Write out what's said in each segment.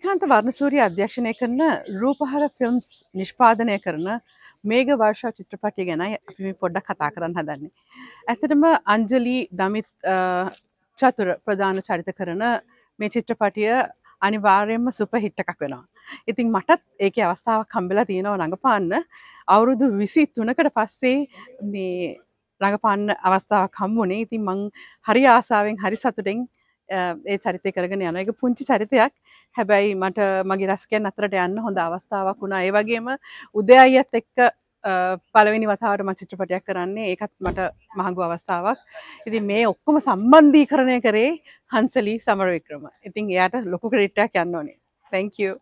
සුරියකාන්ත වර්ණසූරිය අධ්‍යක්ෂණය කරන රූපහර ෆිල්ම්ස් නිෂ්පාදනය කරන මේඝ වර්ෂා චිත්‍රපටය ගැනයි අපි මේ පොඩ්ඩක් කතා කරන්න හදන්නේ. ඇත්තටම අංජලි දමිත් චතුර ප්‍රධාන චරිත කරන මේ චිත්‍රපටය අනිවාර්යයෙන්ම සුපර් හිට් එකක් වෙනවා. ඉතින් මටත් ඒකේ අවස්ථාවක් හම්බෙලා තියෙනවා රඟපාන්න. අවුරුදු 23කට පස්සේ මේ රඟපාන්න අවස්ථාවක් හම්බුනේ. ඉතින් මං හරි ආසාවෙන් හරි සතුටින් ඒ චරිතය කරගෙන යනවා. ඒක පුංචි චරිතයක්. හැබැයි මට මගේ රසිකයන් අතරට යන්න හොඳ අවස්ථාවක් වුණා. ඒ වගේම උදය අයියත් එක්ක පළවෙනි වතාවට මම චිත්‍රපටයක් කරන්නේ. ඒකත් මට මහඟු අවස්ථාවක්. ඉතින් මේ ඔක්කොම සම්බන්ධීකරණය කරේ හංසලි සමරවික්‍රම. ඉතින් එයාට ලොකු ක්‍රෙඩිට් එකක් යන්න ඕනේ. Thank you.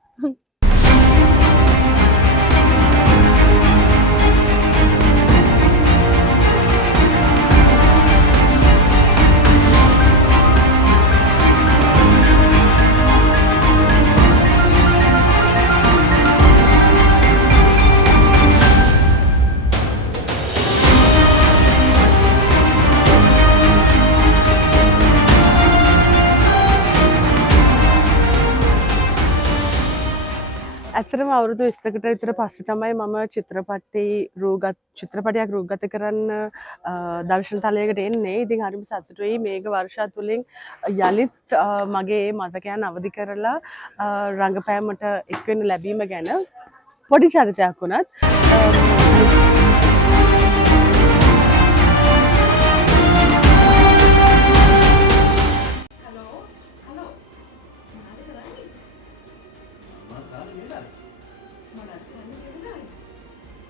ඇත්තටම අවුරුදු 20කට විතර පස්සේ තමයි මම චිත්‍රපටයක් රූපගත කරන්න දර්ශන තලයකට එන්නේ. ඉතින් හරිම සතුටුයි මේක වර්ෂා තුලින් යලිත් මගේ මතකයන් අවදි කරලා රංගපෑමට එක් වෙන්න ලැබීම ගැන පොඩි චරිතයක් වුණත්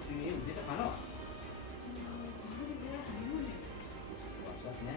Ini udah kano. Ini dia hanya. Suasana,